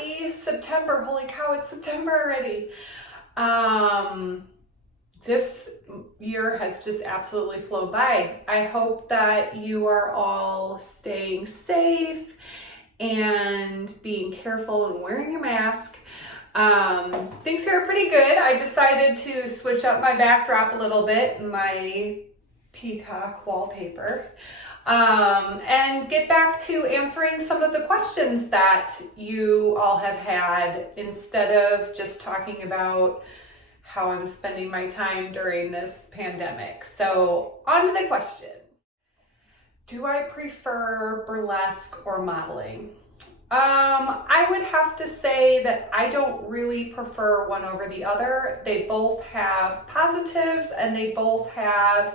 happy September. Holy cow, it's September already. This year has just absolutely flown by. I hope that you are all staying safe and being careful and wearing your mask. Things here are pretty good. I decided to switch up my backdrop a little bit, my peacock wallpaper, and get back to answering some of the questions that you all have had instead of just talking about how I'm spending my time during this pandemic. So on to the question. Do I prefer burlesque or modeling? I would have to say that I don't really prefer one over the other. They both have positives and they both have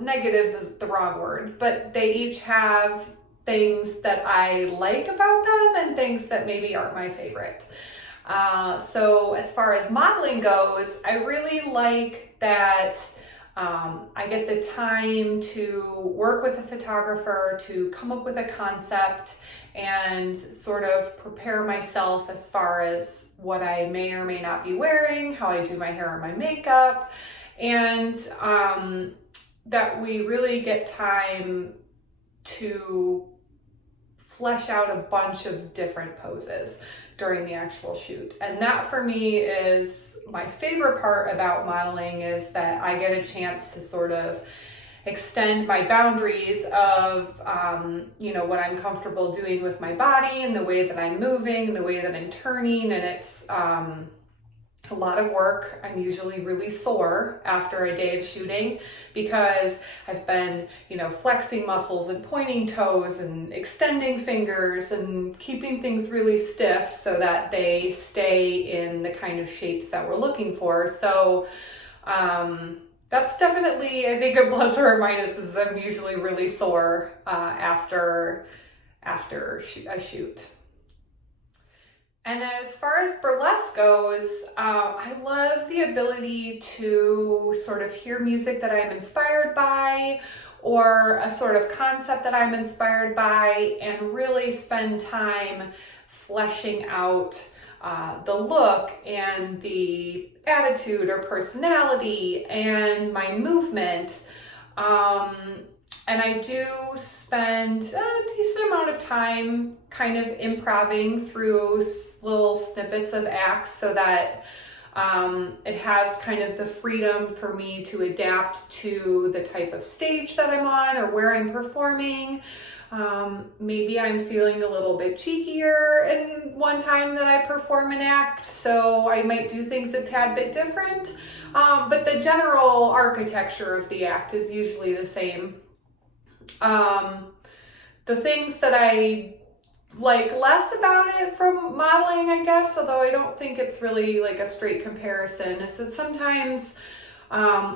negatives is the wrong word, but they each have things that I like about them and things that maybe aren't my favorite. So as far as modeling goes, I really like that I get the time to work with a photographer to come up with a concept and sort of prepare myself as far as what I may or may not be wearing, how I do my hair and my makeup, and that we really get time to flesh out a bunch of different poses during the actual shoot. And that for me is my favorite part about modeling, is that I get a chance to sort of extend my boundaries of, what I'm comfortable doing with my body and the way that I'm moving and the way that I'm turning. And it's a lot of work. I'm usually really sore after a day of shooting because I've been, flexing muscles and pointing toes and extending fingers and keeping things really stiff so that they stay in the kind of shapes that we're looking for. So, that's definitely, I think, a plus or a minus, is I'm usually really sore after a shoot. And as far as burlesque goes, I love the ability to sort of hear music that I'm inspired by, or a sort of concept that I'm inspired by, and really spend time fleshing out the look and the attitude or personality and my movement. And I do spend a decent amount of time kind of improvising through little snippets of acts so that it has kind of the freedom for me to adapt to the type of stage that I'm on or where I'm performing. Maybe I'm feeling a little bit cheekier in one time that I perform an act, so I might do things a tad bit different. But the general architecture of the act is usually the same. The things that I like less about it from modeling, I guess, although I don't think it's really like a straight comparison, is that sometimes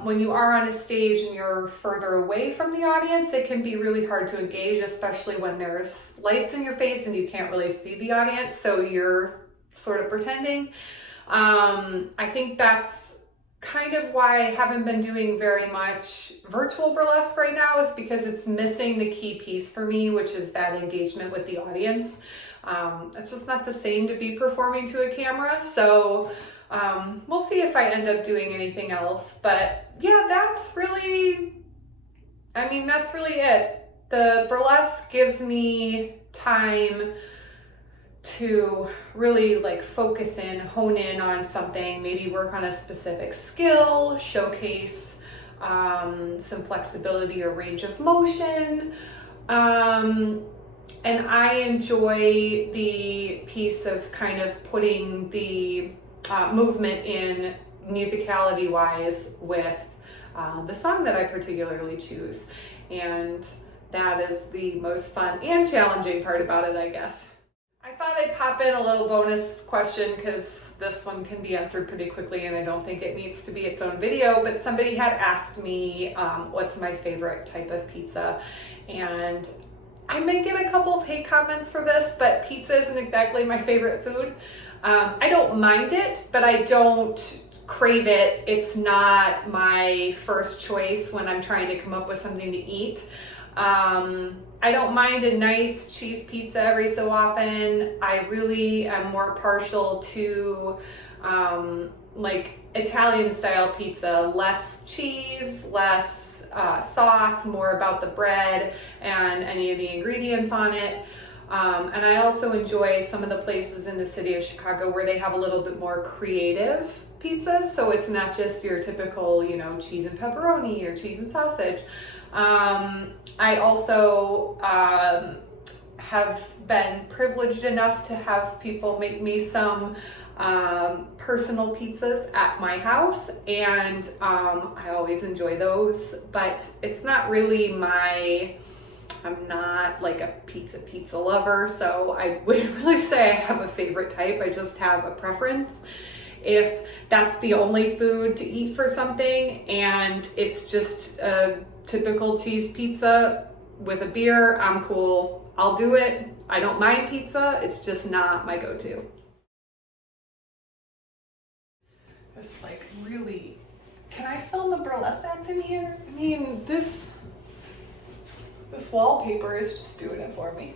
when you are on a stage and you're further away from the audience, it can be really hard to engage, especially when there's lights in your face and you can't really see the audience, so you're sort of pretending. I think that's kind of why I haven't been doing very much virtual burlesque right now, is because it's missing the key piece for me, which is that engagement with the audience. It's just not the same to be performing to a camera. So we'll see if I end up doing anything else. But yeah, that's really it. The burlesque gives me time to really focus in, hone in on something, maybe work on a specific skill, showcase some flexibility or range of motion. And I enjoy the piece of kind of putting the movement in musicality wise with the song that I particularly choose. And that is the most fun and challenging part about it, I guess. I thought I'd pop in a little bonus question because this one can be answered pretty quickly and I don't think it needs to be its own video, but somebody had asked me what's my favorite type of pizza, and I may get a couple of hate comments for this, but pizza isn't exactly my favorite food. I don't mind it, but I don't crave it. It's not my first choice when I'm trying to come up with something to eat. I don't mind a nice cheese pizza every so often. I really am more partial to like Italian style pizza, less cheese, less sauce, more about the bread and any of the ingredients on it. And I also enjoy some of the places in the city of Chicago where they have a little bit more creative pizzas. So it's not just your typical, you know, cheese and pepperoni or cheese and sausage. I also have been privileged enough to have people make me some personal pizzas at my house, and I always enjoy those, but it's not really I'm not like a pizza lover, so I wouldn't really say I have a favorite type. I just have a preference. If that's the only food to eat for something and it's just a typical cheese pizza with a beer, I'm cool. I'll do it. I don't mind pizza. It's just not my go-to. It's like really, can I film a burlesque act in here? I mean, this wallpaper is just doing it for me.